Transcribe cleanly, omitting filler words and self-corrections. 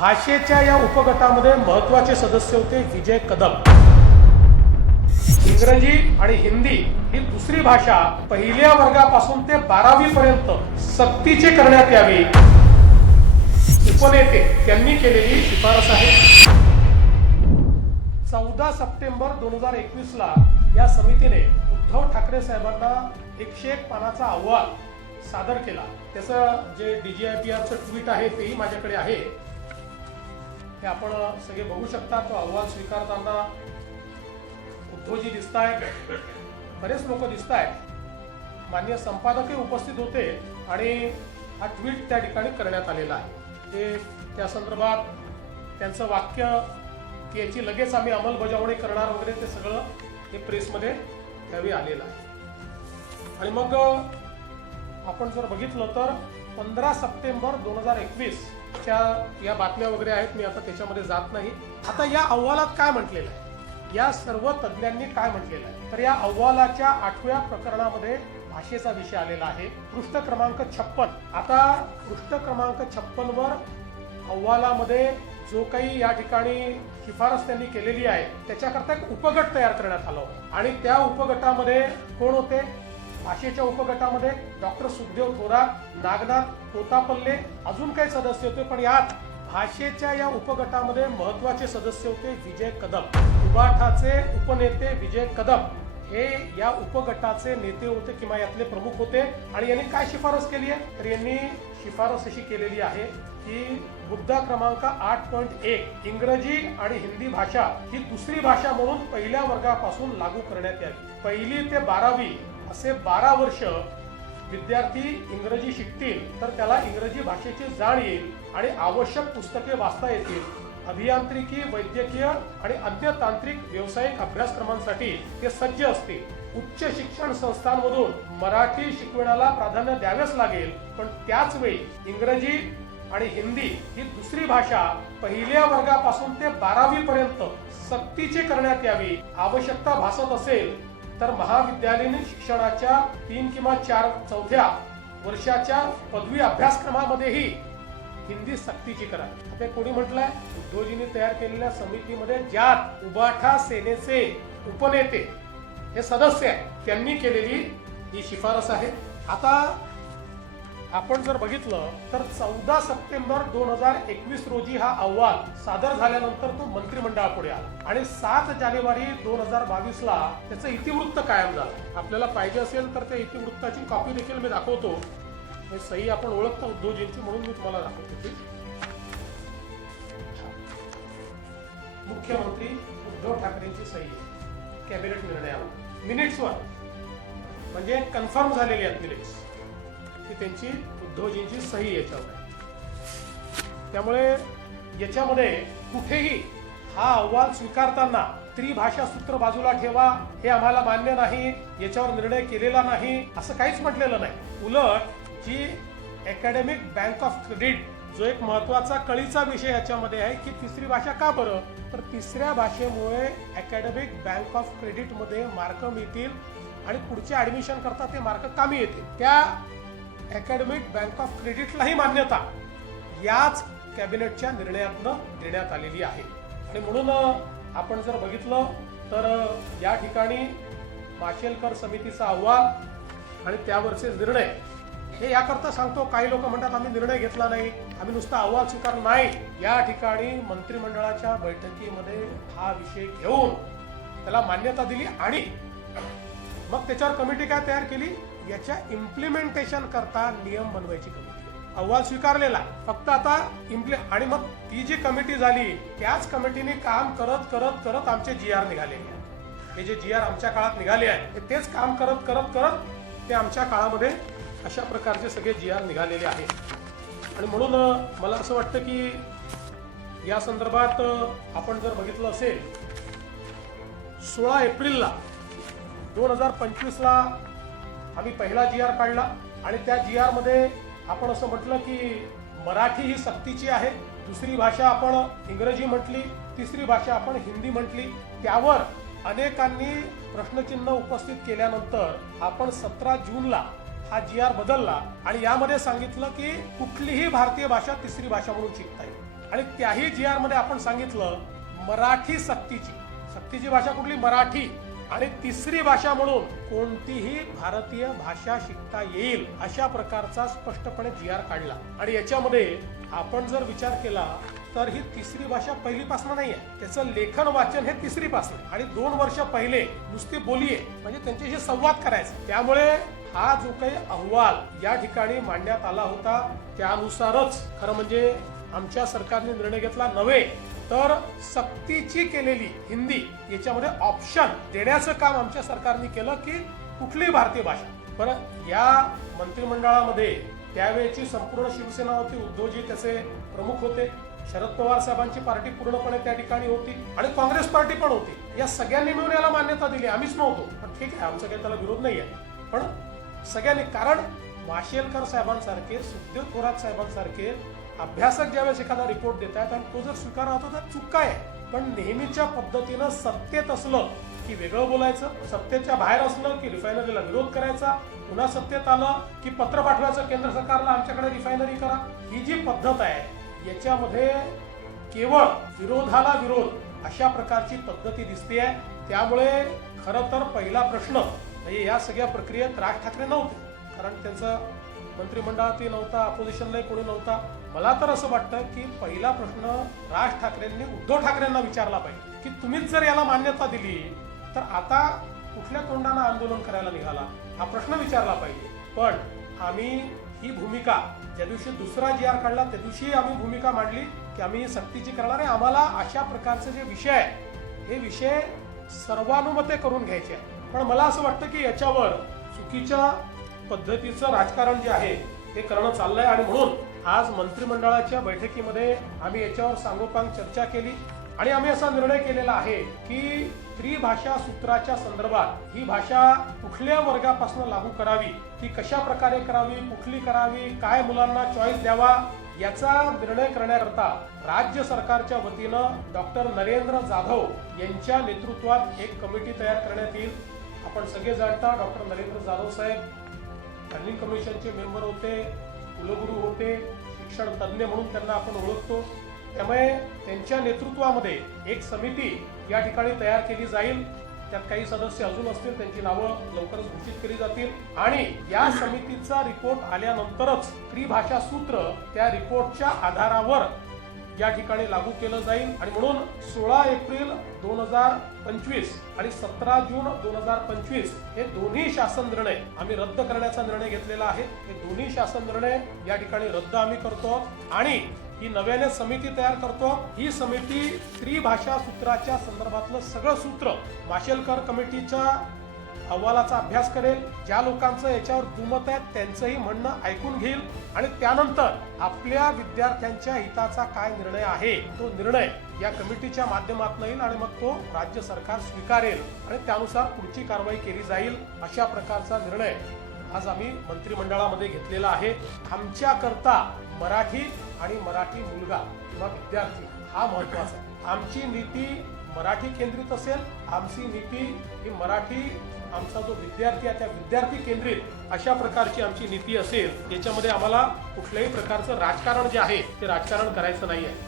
भाषेच्या या उपगटामध्ये महत्त्वाचे सदस्य होते विजय कदम। इंग्रजी आणि हिंदी ही दुसरी भाषा पहिल्या वर्गापासून ते 12वी पर्यंत सक्तीची करण्यात यावी, उपनेते त्यांनी केलेली शिफारस आहे। 14 सप्टेंबर 2021 ला या समितीने उद्धव ठाकरे साहेबांना 101 पानाचा अहवाल सादर केला। त्याचं जे DGIPRचं ट्विट आहे तेही माझ्याकडे आहे, हे आपण सगळे बघू शकता। तो अहवाल स्वीकारताना उद्धवजी दिसतायत, बरेच लोक दिसतायत, माननीय संपादकही उपस्थित होते आणि हा ट्विट त्या ठिकाणी करण्यात आलेला आहे। ते त्या संदर्भात त्यांचं वाक्य की याची लगेच आम्ही अंमलबजावणी करणार वगैरे ते सगळं हे प्रेसमध्ये त्यावेळी आलेलं आहे। आणि मग आपण जर बघितलं तर 15 सप्टेंबर 2021 च्या या बातम्या वगैरे आहेत, मी आता त्याच्यामध्ये जात नाही। आता या अहवालात काय म्हटलेलं आहे, या सर्व तज्ञांनी काय म्हटलेलं आहे, तर या अहवालाच्या 8व्या प्रकरणामध्ये भाषेचा विषय आलेला आहे, पृष्ठ क्रमांक 56। आता पृष्ठ क्रमांक 56 वर अहवालामध्ये जो काही या ठिकाणी शिफारस त्यांनी केलेली आहे त्याच्याकरता एक उपगट तयार करण्यात आला होता आणि त्या उपगटामध्ये कोण होते? भाषेच्या उपगटामध्ये डॉक्टर सुखदेव थोरात, नागनाथ कोतापल्ले, अजून काही सदस्य होते, पण यात भाषेच्या या उपगटामध्ये महत्त्वाचे सदस्य होते विजय कदम। उबाठाचे उपनेते विजय कदम हे या उपगटाचे नेते होते किंवा यातले प्रमुख होते। आणि यांनी काय शिफारस केली आहे, तर यांनी शिफारस अशी केलेली आहे की मुद्दा क्रमांक 8.1 इंग्रजी आणि हिंदी भाषा ही दुसरी भाषा म्हणून पहिल्या वर्गापासून लागू करण्यात यावी। पहिली ते 12वी असे 12 वर्ष विद्यार्थी इंग्रजी शिकतील तर त्याला इंग्रजी भाषेची जाण येईल आणि आवश्यक पुस्तके वाचता येतील। अभियांत्रिकी, वैद्यकीय आणि अन्य तांत्रिक व्यावसायिक अभ्यासक्रमांसाठी ते सज्ज असतील। उच्च शिक्षण संस्थांमधून मराठी शिकवण्याला प्राधान्य द्यावेच लागेल, पण त्याच वेळी इंग्रजी आणि हिंदी ही दुसरी भाषा पहिल्या वर्गापासून ते 12वी पर्यंत सक्तीची करण्यात यावी। आवश्यकता भासत असेल तर महाविद्यालयीन शिक्षणाच्या 3 किंवा 4 चौथ्या वर्षाच्या पदवी अभ्यासक्रमामध्येही हिंदी सक्तीची करा। आता कोणी म्हटलंय, उद्धवजींनी तयार केलेल्या समितीमध्ये ज्यात उबाठा सेनेचे उपनेते हे सदस्य आहेत त्यांनी केलेली ही शिफारस आहे। आता आपण जर बघितलं तर 14 सप्टेंबर 2021 रोजी हा अहवाल सादर झाल्यानंतर तो मंत्रिमंडळापुढे आला आणि 7 जानेवारी 2022 ला त्याचं इतिवृत्त कायम झालं। आपल्याला पाहिजे असेल तर त्या इतिवृत्ताची कॉपी देखील मी दाखवतो। सही आपण ओळखतो उद्धवजींची, म्हणून मी तुम्हाला दाखवतो। मुख्यमंत्री उद्धव ठाकरेंची सही आहे कॅबिनेट निर्णयावर, मिनिट्सवर, म्हणजे कन्फर्म झालेली आहेत मिनिट्स की त्यांची उद्धवजींची सही याच्यावर आहे। त्यामुळे याच्यामध्ये कुठेही हा अहवाल स्वीकारताना त्रिभाषा सूत्र बाजूला ठेवा, हे आम्हाला मान्य नाही, याच्यावर निर्णय केलेला नाही, असं काहीच म्हटलेलं नाही। उलट जी अकॅडमिक बँक ऑफ क्रेडिट जो एक महत्वाचा कळीचा विषय याच्यामध्ये आहे की तिसरी भाषा का बरं, तर तिसऱ्या भाषेमुळे अकॅडमिक बँक ऑफ क्रेडिट मध्ये मार्क मिळतील आणि पुढच्या ऍडमिशन करता ते मार्क कामी येतील। त्या अकॅडमिक बँक ऑफ क्रेडिटलाही मान्यता याच कॅबिनेटच्या निर्णयातनं देण्यात आलेली आहे। आणि म्हणून आपण जर बघितलं तर या ठिकाणी माशेलकर समितीचा अहवाल आणि त्यावरचे निर्णय हे याकरता सांगतो, काही लोक म्हणतात आम्ही निर्णय घेतला नाही, आम्ही नुसता अहवाल स्वीकारला नाही। या ठिकाणी मंत्रिमंडळाच्या बैठकीमध्ये हा विषय घेऊन त्याला मान्यता दिली आणि मग त्याच्यावर कमिटी काय तयार केली, याच्या इम्प्लिमेंटेशन करता नियम बनवायची कमिटी। अहवाल स्वीकारलेला फक्त आता आणि मग ती जी कमिटी झाली त्याच कमिटीने काम करत करत करत आमचे GR निघाले। हे जे GR आमच्या काळात निघाले आहे तेच काम करत करत करत ते आमच्या काळामध्ये अशा प्रकारचे सगळे GR निघालेले आहेत। आणि म्हणून मला असं वाटतं की या संदर्भात आपण जर बघितलं असेल 16 एप्रिलला 2025 ला आम्ही पहिला GR काढला आणि त्या GR मध्ये आपण असं म्हटलं की मराठी ही सक्तीची आहे, दुसरी भाषा आपण इंग्रजी म्हटली, तिसरी भाषा आपण हिंदी म्हटली। त्यावर अनेकांनी प्रश्नचिन्ह उपस्थित केल्यानंतर आपण 17 जूनला हा GR बदलला आणि यामध्ये सांगितलं की कुठलीही भारतीय भाषा तिसरी भाषा म्हणून शिकता येईल। आणि त्याही जी आर मध्ये आपण सांगितलं मराठी सक्तीची भाषा कुठली? मराठी. आणि तिसरी भाषा म्हणून कोणतीही भारतीय भाषा शिकता येईल अशा प्रकारचा स्पष्टपणे जी आर काढला. आणि याच्यामध्ये आपण जर विचार केला तर ही तिसरी भाषा पहिलीपासून नाही आहे, त्याचं लेखन वाचन हे तिसरीपासून. आणि 2 वर्ष पहिले नुसती बोली आहे, म्हणजे त्यांच्याशी संवाद करायचा. त्यामुळे हा जो काही अहवाल या ठिकाणी मांडण्यात आला होता त्यानुसारच खरं म्हणजे आमच्या सरकारने निर्णय घेतला नव्हे तर सक्तीची केलेली हिंदी याच्यामध्ये ऑप्शन देण्याचं काम आमच्या सरकारने केलं की कुठली भारतीय भाषा. बरं, या मंत्रिमंडळामध्ये त्यावेळेची संपूर्ण शिवसेना होती, उद्धवजी त्याचे प्रमुख होते, शरद पवार साहेबांची पार्टी पूर्णपणे त्या ठिकाणी होती आणि काँग्रेस पार्टी पण होती. या सगळ्यांनी मिळून याला मान्यता दिली. आम्हीच नव्हतो, पण ठीक आहे, आमचा काही त्याला विरोध नाही आहे. पण सगळ्यांनी, कारण माशेलकर साहेबांसारखे, सुखदेव थोरात साहेबांसारखे अभ्यासक ज्यावेळेस एखादा रिपोर्ट देत आहेत आणि तो जर स्वीकार होतो तर चूक काय आहे. पण नेहमीच्या पद्धतीनं सत्तेत असलं की वेगळं बोलायचं, सत्तेच्या बाहेर असलं की रिफायनरीला विरोध करायचा, पुन्हा सत्तेत आलं की पत्र पाठवायचं केंद्र सरकारला आमच्याकडे रिफायनरी करा. ही जी पद्धत आहे याच्यामध्ये केवळ विरोधाला विरोध अशा प्रकारची पद्धती दिसते आहे. त्यामुळे खरं तर पहिला प्रश्न म्हणजे या सगळ्या प्रक्रियेत राज ठाकरे नव्हते, कारण त्यांचं मंत्रिमंडळातही नव्हता, अपोजिशनलाही कोणी नव्हता. मला तर असं वाटतं की पहिला प्रश्न राज ठाकरेंनी उद्धव ठाकरेंना विचारला पाहिजे की तुम्हीच जर याला मान्यता दिली तर आता कुठल्या तोंडानं आंदोलन करायला निघाला, हा प्रश्न विचारला पाहिजे. पण आम्ही ही भूमिका ज्या दिवशी दुसरा जी आर काढला त्या दिवशी आम्ही भूमिका मांडली की आम्ही सक्तीची करणार आहे. आम्हाला अशा प्रकारचे जे विषय आहे हे विषय सर्वानुमते करून घ्यायचे आहे. पण मला असं वाटतं की याच्यावर चुकीच्या पद्धतीचं राजकारण जे आहे ते करणं चाललंय. आणि म्हणून आज मंत्रिमंडळाच्या बैठकीमध्ये आम्ही याच्यावर सांगोपांग चर्चा केली आणि आम्ही असा निर्णय केलेला आहे की त्रिभाषा सूत्राच्या संदर्भात ही भाषा कुठल्या वर्गापासून लागू करावी, ती कशा प्रकारे करावी, कुठली करावी, काय मुलांना चॉईस द्यावा याचा निर्णय करण्याकरता राज्य सरकारच्या वतीनं डॉक्टर नरेंद्र जाधव यांच्या नेतृत्वात एक कमिटी तयार करण्यात येईल. आपण सगळे जाणता डॉक्टर नरेंद्र जाधव साहेब प्लॅनिंग कमिशनचे मेंबर होते, कुलगुरू होते, शिक्षण तज्ज्ञ म्हणून त्यांना आपण ओळखतो. त्यामुळे त्यांच्या नेतृत्वामध्ये एक समिती या ठिकाणी तयार केली जाईल. त्यात काही सदस्य अजून असतील, त्यांची नावं लवकरच घोषित केली जातील. आणि या समितीचा रिपोर्ट आल्यानंतरच त्रिभाषा सूत्र त्या रिपोर्टच्या आधारावर या ठिकाणी लागू केलं जाईल. आणि म्हणून 16 एप्रिल 2025 आणि 17 जून 2025 हे दोन्ही शासन निर्णय आम्ही रद्द करण्याचा निर्णय घेतलेला आहे. हे दोन्ही शासन निर्णय या ठिकाणी रद्द आम्ही करतो आणि ही नव्याने समिती तयार करतो. ही समिती त्रिभाषा सूत्राच्या संदर्भातलं सगळं सूत्र माशेलकर कमिटीच्या अहवालाचा अभ्यास करेल. ज्या लोकांचं याच्यावर दुमत आहे त्यांचंही म्हणणं ऐकून घेईल आणि त्यानंतर आपल्या विद्यार्थ्यांच्या हिताचा काय निर्णय आहे तो निर्णय या कमिटीच्या माध्यमातून येईल आणि मग तो राज्य सरकार स्वीकारेल आणि त्यानुसार पुढची कारवाई केली जाईल. अशा प्रकारचा निर्णय आज आम्ही मंत्रिमंडळामध्ये घेतलेला आहे. आमच्याकरता मराठी आणि मराठी मुलगा किंवा विद्यार्थी हा महत्वाचा आहे. आमची नीती मराठी केंद्रित असेल, आमची नीती ही मराठी, आमचा जो विद्यार्थी आहे त्या विद्यार्थी केंद्रित अशा प्रकारची आमची नीती असेल. याच्यामध्ये आम्हाला कुठल्याही प्रकारचं राजकारण जे आहे ते राजकारण करायचं नाही आहे.